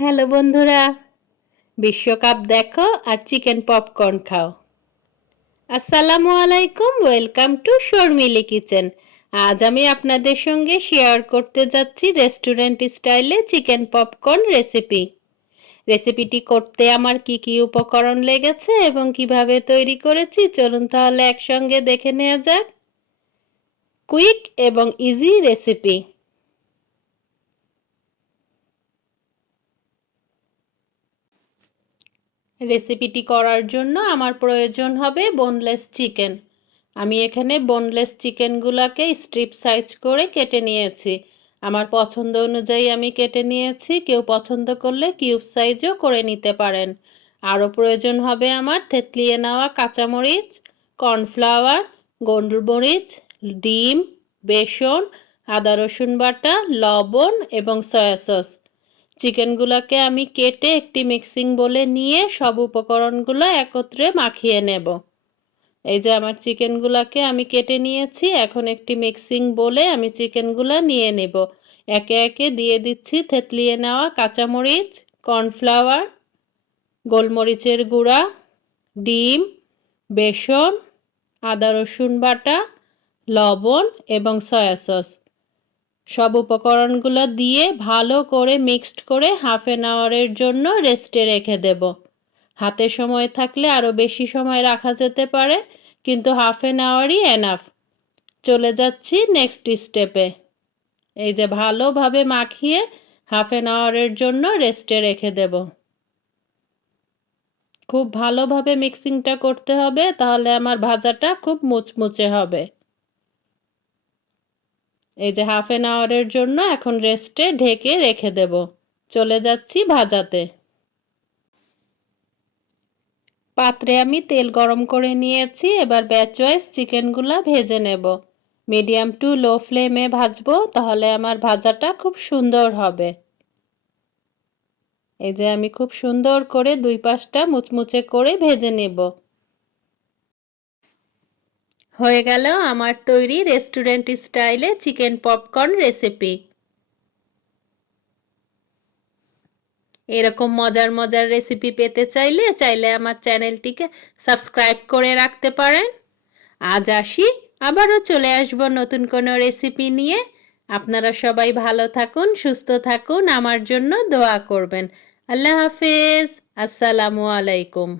Hello বন্ধুরা, বিশ্বকাপ দেখো আর চিকেন পপকর্ন খাও। আসসালামু আলাইকুম, ওয়েলকাম টু শর্মিলি কিচেন। আজ আমি আপনাদের সঙ্গে শেয়ার করতে যাচ্ছি রেস্টুরেন্ট স্টাইলে চিকেন পপকর্ন রেসিপিটি করতে আমার কি উপকরণ লেগেছে এবং কিভাবে তৈরি করেছি চলুন তাহলে একসঙ্গে দেখে নেওয়া যাক। কুইক এবং ইজি রেসিপি। রেসিপিটি করার জন্য আমার প্রয়োজন হবে বোনলেস চিকেন। আমি এখানে বোনলেস চিকেনগুলোকে স্ট্রিপ সাইজ করে কেটে নিয়েছি। আমার পছন্দ অনুযায়ী আমি কেটে নিয়েছি, কেউ পছন্দ করলে কিউব সাইজও করে নিতে পারেন। আরও প্রয়োজন হবে আমার থেতলিয়ে নেওয়া কাঁচামরিচ, কর্নফ্লাওয়ার, গোলমরিচ, ডিম, বেসন, আদা রসুন বাটা, লবণ এবং সয়া সস। চিকেনগুলোকে আমি কেটে একটি মিক্সিং বোলে নিয়ে সব উপকরণগুলো একত্রে মাখিয়ে নেব। এই যে আমার চিকেনগুলোকে আমি কেটে নিয়েছি, এখন একটি মিক্সিং বোলে আমি চিকেনগুলো নিয়ে নেব। একে একে দিয়ে দিচ্ছি থেতলিয়ে নেওয়া কাঁচামরিচ, কর্নফ্লাওয়ার, গোলমরিচের গুঁড়া, ডিম, বেসন, আদা রসুন বাটা, লবণ এবং সয়া সস। সব উপকরণগুলো দিয়ে ভালো করে মিক্সড করে হাফ অ্যান আওয়ারের জন্য রেস্টে রেখে দেব। হাতে সময় থাকলে আরও বেশি সময় রাখা যেতে পারে, কিন্তু হাফ অ্যান আওয়ারই এনাফ। চলে যাচ্ছি নেক্সট স্টেপে। এই যে ভালোভাবে মাখিয়ে হাফ অ্যান আওয়ারের জন্য রেস্টে রেখে দেব। খুব ভালোভাবে মিক্সিংটা করতে হবে, তাহলে আমার ভাজাটা খুব মুচমুচে হবে। এই যে হাফ অ্যান আওয়ারের জন্য এখন রেস্টে ঢেকে রেখে দেব। চলে যাচ্ছি ভাজাতে। পাত্রে আমি তেল গরম করে নিয়েছি, এবার ব্যাচ ওয়াইজ চিকেনগুলো ভেজে নেব। মিডিয়াম টু লো ফ্লেমে ভাজবো, তাহলে আমার ভাজাটা খুব সুন্দর হবে। এই যে আমি খুব সুন্দর করে দুই পাশটা মুচমুচে করে ভেজে নেব। হয়ে গেল আমার তৈরি রেস্টুরেন্ট স্টাইলে চিকেন পপকর্ন রেসিপি। এরকম মজার মজার রেসিপি পেতে চাইলে আমার চ্যানেলটিকে সাবস্ক্রাইব করে রাখতে পারেন। আজ আসি, আবারও চলে আসব নতুন কোনো রেসিপি নিয়ে। আপনারা সবাই ভালো থাকুন, সুস্থ থাকুন, আমার জন্য দোয়া করবেন। আল্লাহ হাফেজ, আসসালামু আলাইকুম।